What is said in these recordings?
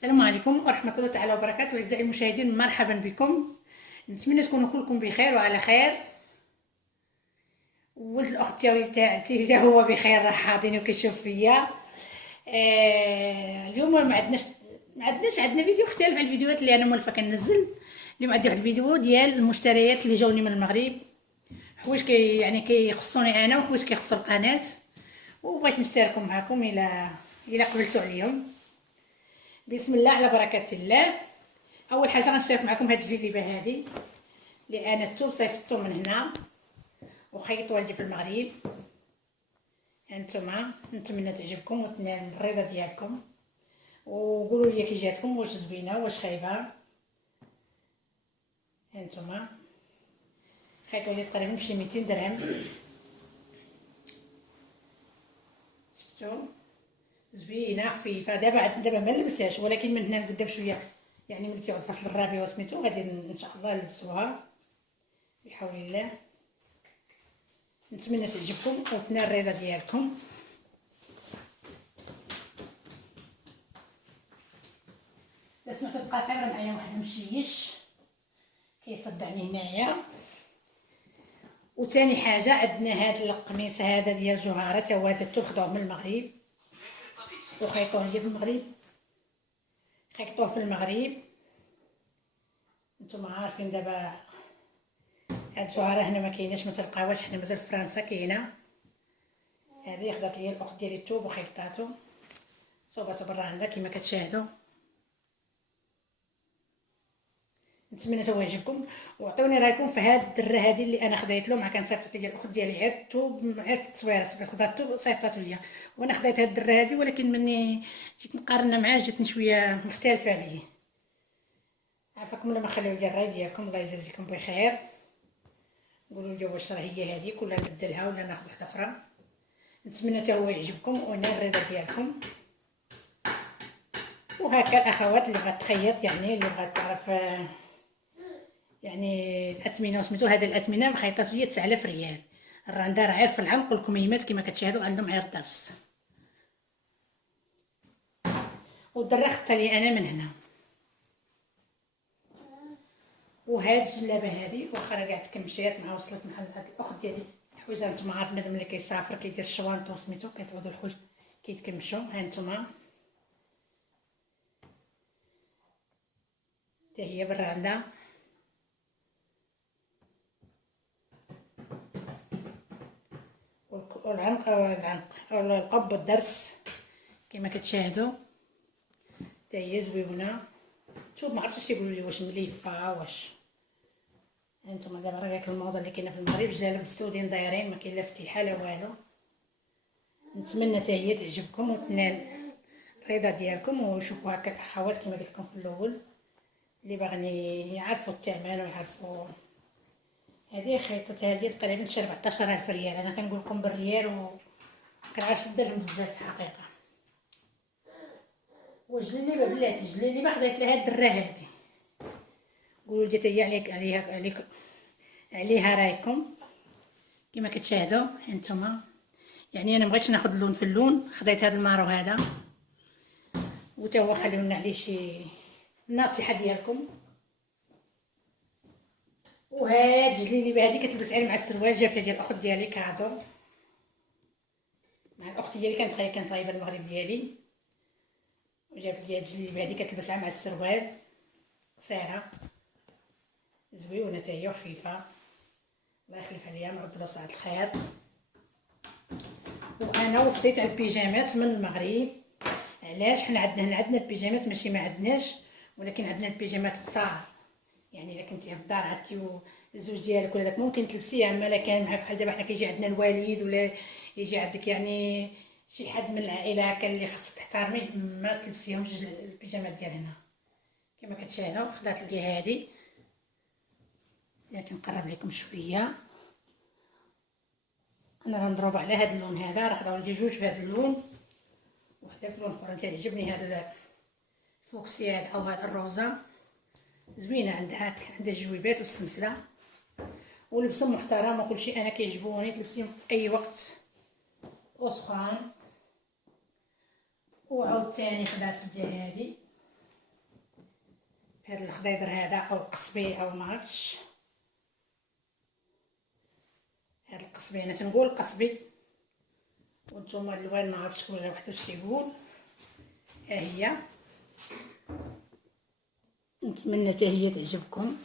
السلام عليكم ورحمة الله تعالى وبركاته. أعزائي المشاهدين، مرحبا بكم. نتمنى تكونوا كلكم بخير وعلى خير. ولد الأخت تاعتي تا هو بخير، راه حاضيني وكيشوف فيا. اليوم ما عندناش عندنا فيديو مختلف على الفيديوهات اللي أنا مولفة كنزل. اليوم عندي واحد الفيديو ديال المشتريات اللي جاوني من المغرب، حوايج كيخصوني أنا وحوايج كيخصوا القناة، وبغيت نشتركهم معكم إلا قبلتوا عليهم. بسم الله على بركة الله. اول حاجه غنشارك معكم هاد الجليبه هادي اللي انا صيفطتو من هنا وخيطوها لي في المغرب. هانتوما نتمنى تعجبكم وتنال الرضا ديالكم، وقولوا لي كي جاتكم، واش زوينه واش خايبه. هانتوما خيطوا لي تقريبا بشي 200 درهم. شفتوا زوينه خفيفه. دابا ما نلبسهاش، ولكن من هنا لقدام شويه يعني ملي تيعود الفصل الرابع وسميتو غادي ان شاء الله نلبسوها بحول الله. نتمنى تعجبكم وتنال الرضا ديالكم. الا سمعتو القطيره معايا واحد المشيش كيصدعني هنايا. وثاني حاجه عندنا هاد القميص هذا ديال جوهره، تا هو هذا خدوه من المغرب وخيطوه لي في المغرب. خيطوه في المغرب. نتوما عارفين دابا هاد الجوهره هنا ما كايناش، ما تلقاوهاش، حنا مازال في فرنسا كاينه. هذه خدات لي الاخت ديالي الثوب وخيطاتو، صوباتو برا عندها كما كتشاهدوا. نتمنى تا هو يعجبكم، وعطيوني رايكم في هاد الدره هذه اللي انا خديت له. مع كان صيفطت ديال الاخت ديالي غير الثوب، غير في التصويره خدات الثوب صيفطاتو ليا، وانا خديت هاد الدره هذه، ولكن مني جيت نقارنها معاه جاتني شويه مختلفه عليه. عافاكم الله، ما خليو لي الراي ديالكم، الله يجازيكم بخير. قولوا لي واش راه هي هذيك ولا نبدلها ولا ناخذ واحده اخرى. نتمنى تا هو يعجبكم ونال الرضا ديالكم. وهكا الاخوات اللي بغات تخيط، يعني اللي بغات تعرف يعني الاثمنه وسميتو، هذا الاثمنه خيطاتو ليا 9000 ريال. الراندا راه غير في العنق والكميمات كما كتشاهدوا، عندهم غير الدرس. والدره خدتها لي انا من هنا. وهاد الجلابه هذه واخا راه قاعد كمشيات مع وصلت مع هاد الاخت ديالي الحوايج. هانتوما عارفين بنادم ملي كيسافر كيدير الشوانطو سميتو، كيتعوضوا الحوايج كيتكمشوا. هانتوما حتى هي بالراندا. والعنق او القب الدرس كما كتشاهدوا، حتى هي زويونه. شوف ما عرفتش يقولوا لي واش مليفه واش. هانتوما دابا راه ياك الموضه اللي كاينه في المغرب، جالب السودين دايرين، ما كاين لا فتيحه لا والو. نتمنى حتى هي تعجبكم وتنال الرضا ديالكم. وشوفوا هكا الاخوات كما قلت لكم في الاول اللي باغيين يعرفوا الثمن ويعرفوا. هذه خيطت هذه تقريبا شي 14000 ريال. انا كنقول لكم بالريال وكنعرف الدرهم بزاف الحقيقه. وجليبه بلاتي جليبه خديت لها الدره هذه. قولوا لي حتى هي عليها رايكم كما كتشاهدوا. هانتوما يعني انا مبغيتش ناخذ اللون في اللون، خديت هذا المارو هذا، وتا هو خليونا عليه شي النصيحه ديالكم. وهاد الجليبه هذه كتلبس عليه مع السروال، جابتها ديال الاخت ديالي كادو. مع الاخت ديالي كانت غايبه المغرب ديالي، وجابت لي هاد الجليبه هذه كتلبسها مع السروال، قصيره زويونه حتى هي خفيفه. الله يخلف عليا معبله وساعة الخير. وانا وصيت على البيجامات من المغرب. علاش؟ حنا عندنا البيجامات، ماشي ما عندناش، ولكن عندنا البيجامات قصار. يعني الا كنتي في الدار عدتي الزوج ديالك ولا داك ممكن تلبسيه، اما الا كان معاك بحال دابا حنا كيجي عندنا الوالد ولا يجي عندك يعني شي حد من العائله هكا اللي خاصك تحترميه، ما تلبسيهمش البيجامات ديال هنا. كما كتشاهدوا خدات لي هذه، بلاتي نقرب لكم شويه. انا غنضرب على هذا اللون هذا، راه خداو لي جوج في هذا اللون، وحده في لون اخر تعجبني هذا الفوكسي هذا او هذا الروزا. زوينه عندها الجويبات والسلسله، ولبسهم محترم وكل شيء. انا كيعجبوني تلبسيهم في اي وقت وسخان. وعاود ثاني خدات لي هذه هذا الخضيضر هذا او القصبي او ما عرفتش. هذا القصبي انا تنقول قصبي وانتم الالوان ما عرفتش كل واحد واش تيقول. ها هي، نتمنى حتى هي تعجبكم.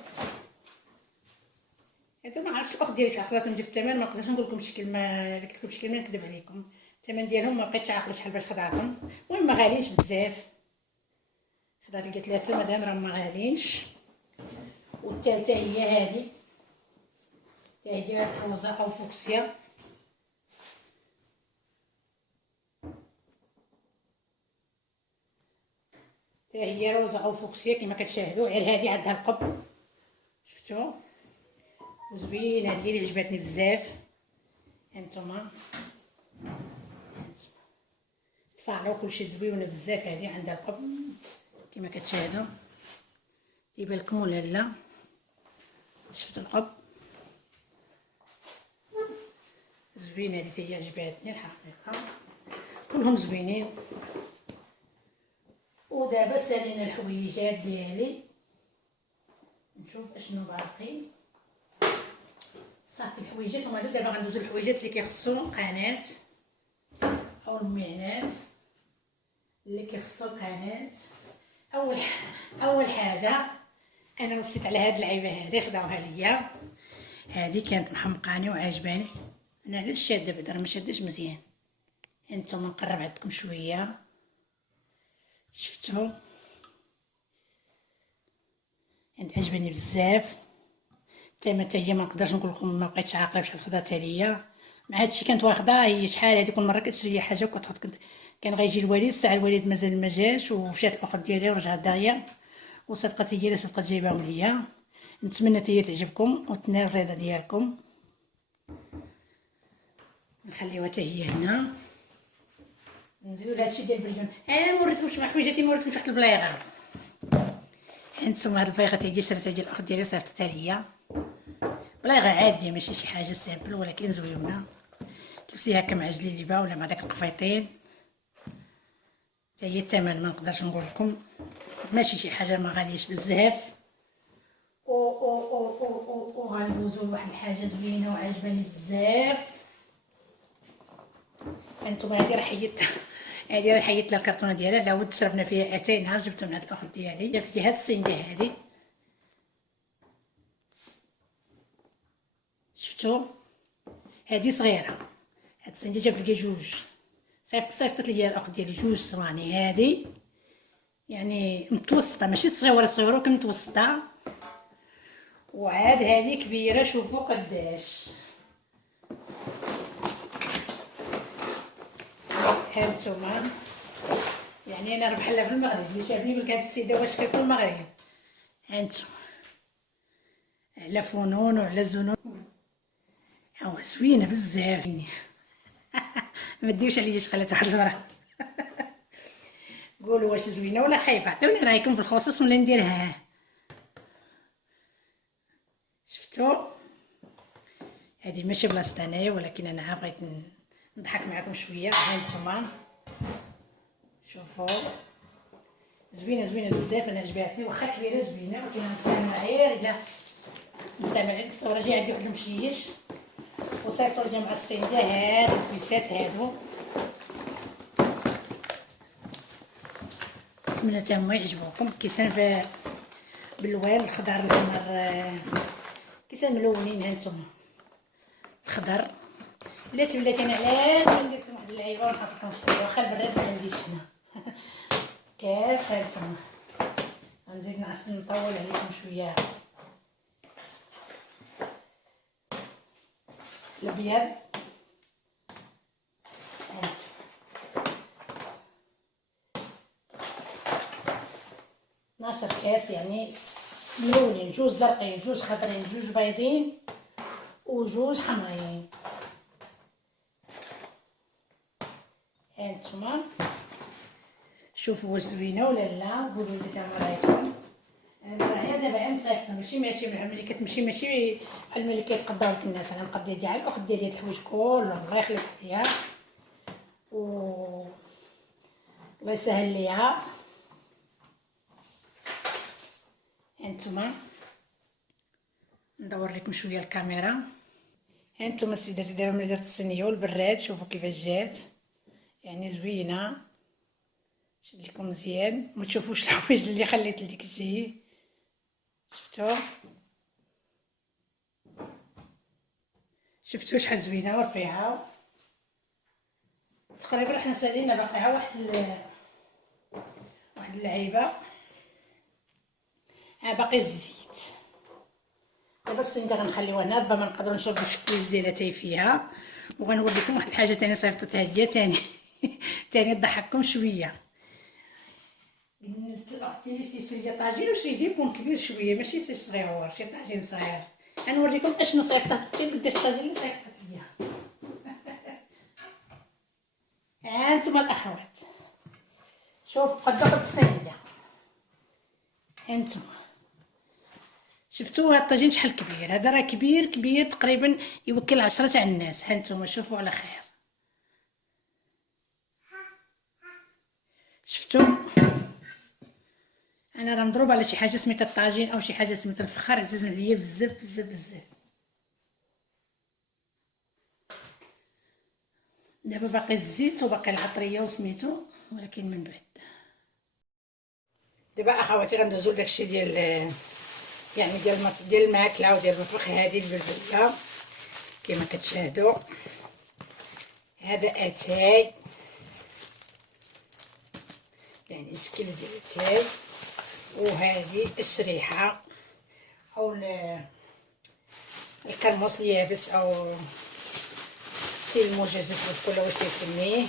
هادو ما عرفتش الاخ ديالي خاطر ندير الثمن ما نقدرش نقول لكم شكل ما قلت لكم شكل ما نكذب عليكم. الثمن ديالهم ما بقيتش عاقله شحال باش خدعتهم. المهم ما غاليينش بزاف. خدات لقيت لها 3 مدام راه ما غاليينش. والثالثه هي هذه، هي روزا او فوكسيا. هي روزا او فوكسيا كما كتشاهدوا. غير هذه عندها القب، شفتوا وزوينه. هذه اللي عجبتني بزاف. هانتوما صاله وكلشي زويونه بزاف. هذه عندها القب كما كتشاهدوا. يبان لكم ولا لا؟ شفتوا القب زوينه. هذه هي عجبتني الحقيقه، كلهم زوينين. ودابا سالينا الحويجات ديالي، نشوف اشنو باقي. صافي الحويجات هما. دابا غندوزو الحويجات اللي كيخصو قناه او المعنات اللي كيخصو القناه. اول حاجه انا وصيت على هاد اللعيبه هذه، خداوها ليا. هذه كانت محمقاني وعجباني. انا علاش شاده بعدا راه ما شاداش مزيان. انتم نقرب عندكم شويه، شفتوا انت عجبني بزاف. حتى هي ما نقدرش نقول لكم ما بقيتش عاقله بشحال خداتها ليا. مع هادشي كانت واخده هي شحال هذه. كل مره كتشري حاجه وكتحط. كان غيجي الوالد الساعه الوالد مازال ما جاش، ومشات الاخت ديالي ورجعت دغيا وصدقت هي اللي صدقت جايباهم ليا. نتمنى حتى هي تعجبكم وتنال الرضا ديالكم. نخليوها حتى هي هنا. نزيدو هادشي ديال البريون. انا موريتكم شحال حويجاتي، موريتكم واحد البلايغه. هانتوما هاد البلايغه حتى هي شريتها ديال الاخت ديالي وصيفطتها ليا. بلايغه عاديه ماشي شي حاجه سامبل ولكن زويونه. تلبسيها هكا مع جليبه ولا مع داك القفيطين. حتى هي الثمن ما نقدرش نقول لكم، ماشي شي حاجه ما غاليش بزاف. او غندوزو لواحد الحاجه زوينه وعجباني بزاف. هانتوما هادي راه حيدتها. هادي راه حيدت لها الكرتونه ديالها. لا ود شربنا فيها اتاي نهار جبتهم من عند الاخت ديالي. جابت لي هاد الصينيه هادي، شفتوا هادي صغيره. هاد الصينيه جابت لي جوج. صيفطت لي الاخت ديالي جوج صواني. هادي يعني متوسطه ماشي صغيره ولكن متوسطه. وعاد هادي كبيره. شوفوا قداش. هانتوما يعني انا بحال في المغرب. اللي شافني قال هاد السيده واش كيف المغرب. هانتوما على فنون وعلى زنون. زوينه بزاف. ما ديوش عليا شغلات واحد المره. قولوا واش زوينه ولا خايفه. عطيوني رايكم في الخصوص ولا نديرها. شفتوا هذه ماشي بلاصتي انايا ولكن انا بغيت نضحك معكم شويه. هانتوما شوفوا زوينه بزاف. انا عجباتني واخا كبيره زوينه ولكن غنستعمل غير الا نستعمل هذيك الصوره. جا عندي واحد المشيش وصيفطوا لي مع الصينيه هاد البيسات هادو. نتمنى حتى هما يعجبوكم. كيسان بالوان الخضر الاحمر، كيسان ملونين. هانتوما الخضر. بلاتي انا علاش ندير لكم واحد اللعيبه ونحط لكم الصيد واخا البراد ما عنديش هنا. كاس. هانتوما غنزيد نطول عليكم شويه الابيض. 12 كاس يعني ملونين. جوج زرقين جوج خضرين جوج بيضين وجوج حمرين. هانتوما شوفوا واش زوينه ولا لا. قولوا لي نتوما رايكم. انا راه دابا عام صيفطه ماشي ملي كتمشي ماشي بحال ملي كيتقداو لك الناس. انا مقضيه ديال الاخت ديالي هاد الحوايج كلهم الله يخليك ليها الله يسهل ليها. هانتوما ندور لكم شويه الكاميرا. هانتوما السيدات دابا ملي درت الصينيه والبراد شوفوا كيفاش جات، يعني زوينه. شد لكم مزيان، ما تشوفوش الحوايج اللي خليت لك تجي. شفتوا شحال زوينه ورفيعه. تقريبا حنا سالينا باقيها واحد اللعيبه. باقي الزيت. دابا السنده غنخليوها هنا، ربما نقدروا نشربوا شكويز ديالها حتى فيها. وغنوريكم واحد الحاجه ثانيه صيفطتها هي ثاني ثاني تضحككم شويه. قلت لاختي نسيت طاجين وشريتي بون كبير شويه، ماشي سي صغيور، شي طاجين صغير. غنوريكم اشنو صيفطت لي، بداش الطاجين اللي صيفطت ليا. هانتوما الاخوات، شوف قد الصينيه. هانتوما شفتوا هاد الطاجين شحال كبير، هذا راه كبير كبير تقريبا يوكل 10 تاع الناس. هانتوما شوفوا على خير. شفتوا انا راه مضروب على شي حاجه سميتها الطاجين او شي حاجه سميتها الفخار، عزيز عليا بزاف بزاف بزاف. دابا باقي الزيت وباقي العطريه وسميتو، ولكن من بعد. دابا اخواتي غندوزو لداكشي ديال يعني ديال الماكله وديال المطبخ. هذه البلبله كما كتشاهدوا، هذا اتاي يعني شكل ديال اتاي، وهذه الشريحه او الكرموس اليابس او المجزز ولا واش تسميه.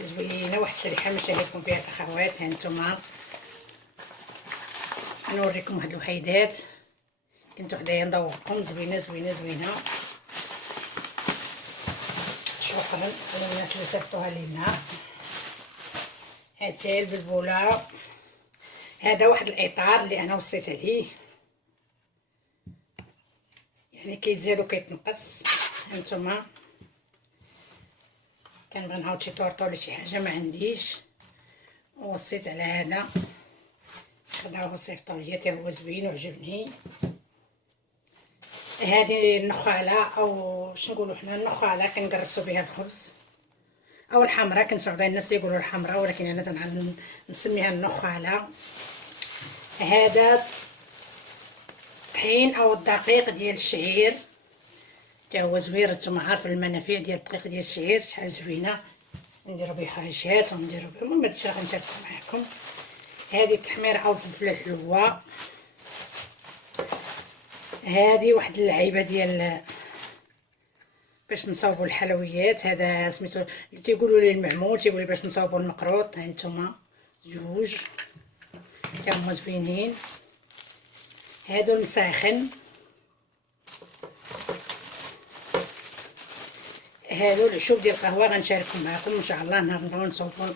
زوينه واحد الشريحه ما شاهدتكم فيها الاخوات. هانتوما نوريكم واحد الوحيدات كنتو حدايا ندوركم. زوينه زوينه زوينه. شكرا للناس اللي صيفطوها لينا. هاتي البلبوله. هذا واحد الاطار اللي انا وصيت عليه، يعني كيتزاد وكيتنقص. هانتوما كنبغي نعاود شي طورطو ولا شي حاجه ما عنديش، ووصيت على هذا خداوه وصيفطوه ليا حتى هو زوين وعجبني. هذه النخاله او شنو نقولوا حنا، النخاله كنقرصوا بها الخبز، او الحمراء كنسمعوا بها الناس يقولوا الحمراء، ولكن انا نسميها النخاله. هذا الطحين او الدقيق ديال الشعير حتى هو زوين. نتوما عارفين المنافع ديال الدقيق ديال الشعير شحال زوينه. نديرو به حاجات ونديرو به، المهم هادشي غنشاركو معكم. هذه التحميره او الفلفله الحلوه. هذه واحد اللعيبه ديال باش نصاوبوا الحلويات. هذا سميتو اللي تيقولوا ليه المعمول، تيقولوا باش نصاوبوا المقروط. ها نتوما جوج حتى هما زوينين. هادو المساخن، هادو العشوب ديال القهوه غنشاركهم معكم ان شاء الله. نهار نبغيو نصاوبوا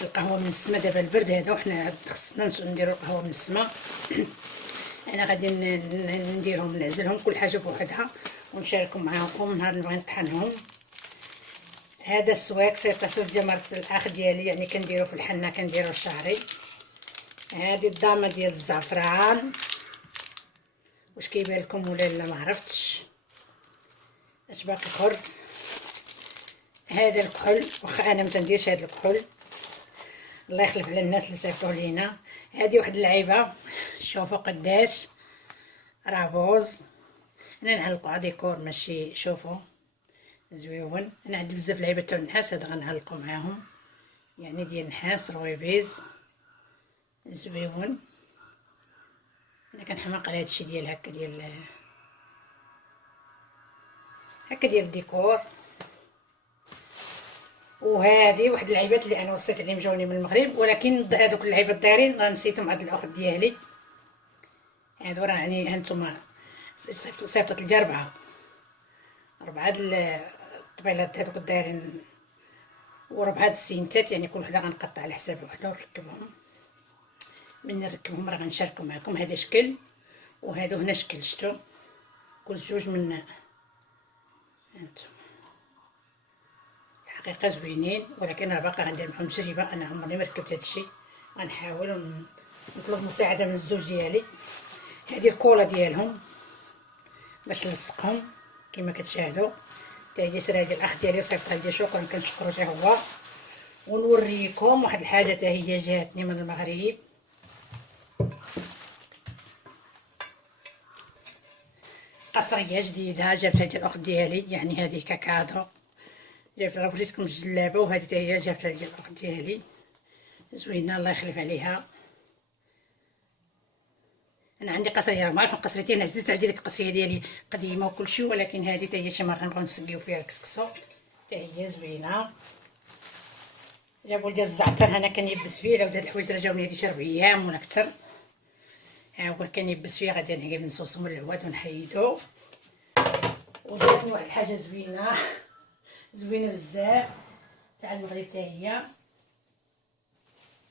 القهوه من السما. دابا البرد هذا وحنا خصنا نديروا القهوه من السما. انا غادي نديرهم نعزلهم كل حاجه بوحدها ونشاركهم معاكم نهار نبغي نطحنهم. هذا السواك سيرطاسو ديال الاخ ديالي، يعني كنديرو في الحنه كنديرو الشعري. هذه الضامه ديال الزعفران، واش كيبان لكم ولا لا ما عرفتش. اش باقي اخر؟ هذا الكحل، واخا انا ما تنديرش هذا الكحل، الله يخلف على الناس اللي صيفطوه لينا. هذه واحد اللعيبه، شوفوا قداش رابوز. انا نعلقوا ديكور ماشي، شوفوا زويون. انا عندي بزاف لعيبه تاع النحاس، هذا غنعلقوا معاهم يعني ديال النحاس رويبيز زويون. انا كنحماق على هادشي ديال هكا ديال الديكور. وهذه واحد اللعيبات اللي انا وصيت عليهم جاوني من المغرب، ولكن هذوك اللعيبات دايرين راه نسيتهم عند الاخت ديالي. هادو راه يعني هانتوما صيفطت لي 4 الطبيلات هذوك دايرين، و4 السينتات، يعني كل وحده غنقطع على حساب وحده ونركبهم. من نركبهم راه غنشاركو معكم. هذا شكل وهادو هنا شكل، شفتوا كل جوج من هانتوما حقيقه زوينين، ولكن راه باقي غندير معهم تجربه. انا عمرني ما ركبت هادشي، غنحاول ونطلب مساعده من الزوج ديالي هذه الكولا ديالهم باش نلصقهم كما كتشاهدوا. حتى هي سرا ديال الاخ ديالي صيفطها ليا، شكرا كنشكرو حتى هو. ونوريكم واحد الحاجه حتى هي جاتني من المغرب. قصريه جديده جابتها ديال الاخت ديالي، يعني هذه ككادو جابتها. وريتكم الجلابه، وهذه حتى هي جابتها ديال الاخت ديالي، زوينه الله يخلف عليها. انا عندي قصريه، ما عرفت قصريتين عزيزت على ديك القصريه ديالي قديمه وكلشي، ولكن هذه حتى هي شي مره نبغيو نسقيو فيها الكسكسو، حتى هي زوينه. جابوا لي الزعتر، انا كنيبس فيه، لو هاد الحوايج راه جاوني هادي شي 4 ايام ولا اكثر. ها هو كنيبس فيه، غادي نعقب نصوصو من العواد ونحيدو. وجاتني واحد الحاجه زوينه زوينه بزاف تاع المغرب، حتى هي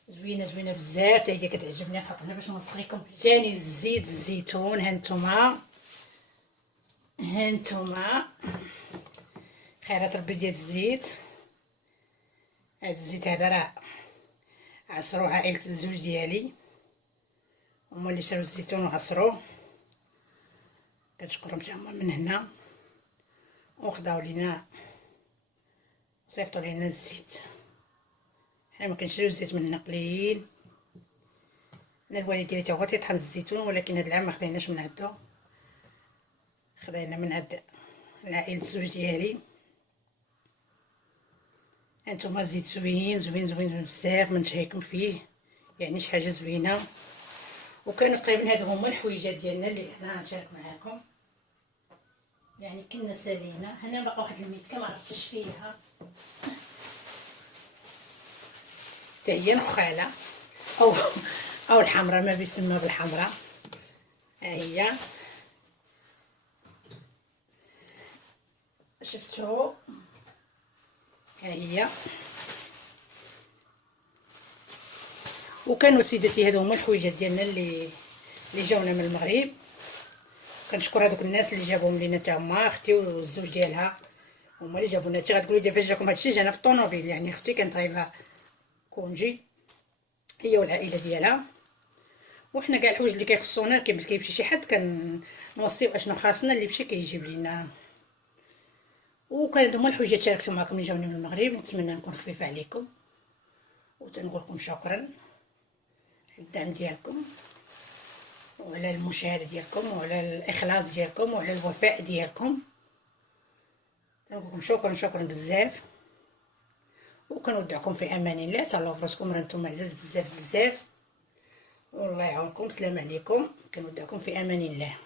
زوينه بزاف، حتى هي كتعجبني. نحط هنا باش نوصيكم. جاني زيت الزيتون، ها نتوما خيرات ربي ديال الزيت. هاد الزيت هذا راه عصروه عائله الزوج ديالي، هما اللي شراو الزيتون وعصروه، كنشكرهم حتى هما من هنا. وخداو لينا صيفطوا لينا الزيت، حنا ما كنشريو الزيت من هنا قليل. انا الوالد ديالي تا هو تيطحن الزيتون، ولكن هاد العام ما خديناش من عندو، خدينا من عند العائله الزوج ديالي. هانتوما الزيت زوين بزاف، ما نشهيكم فيه، يعني شي حاجه زوينه. وكانوا تقريبا هادو هما الحويجات ديالنا اللي انا نشارك معاكم، يعني كنا سالينا. هنا باقا واحد الميتكه ما عرفتش فيها، حتى هي نخاله او الحمراء، ما بيسمى بالحمراء. ها هي شفتوا، ها هي. وكانوا سيداتي هادو هما الحويجات ديالنا اللي جاونا من المغرب. كنشكر هذوك الناس اللي جابوهم لينا، تا هما اختي والزوج ديالها هما اللي جابونا. انت غتقولوا لي فاش جاكم هادشي؟ جانا في الطوموبيل، يعني اختي كانت غايبه كونجي هي والعائله ديالها. وحنا كاع الحوايج اللي كيخصونا كيمشي شي حد كنوصيو اشنو خاصنا، اللي مشى كيجيب لينا. وكان هما الحوايج شاركت معكم اللي جاوني من المغرب. نتمنى نكون خفيفه عليكم، وتنقول لكم شكرا على الدعم ديالكم، وعلى المشاهده ديالكم، وعلى الاخلاص ديالكم، وعلى الوفاء ديالكم. تنقول لكم شكرا بزاف، وكنودعكم في امان الله. تهلاو في راسكم، راه نتوما عزاز بزاف، والله يعاونكم. سلام عليكم، كنودعكم في امان الله.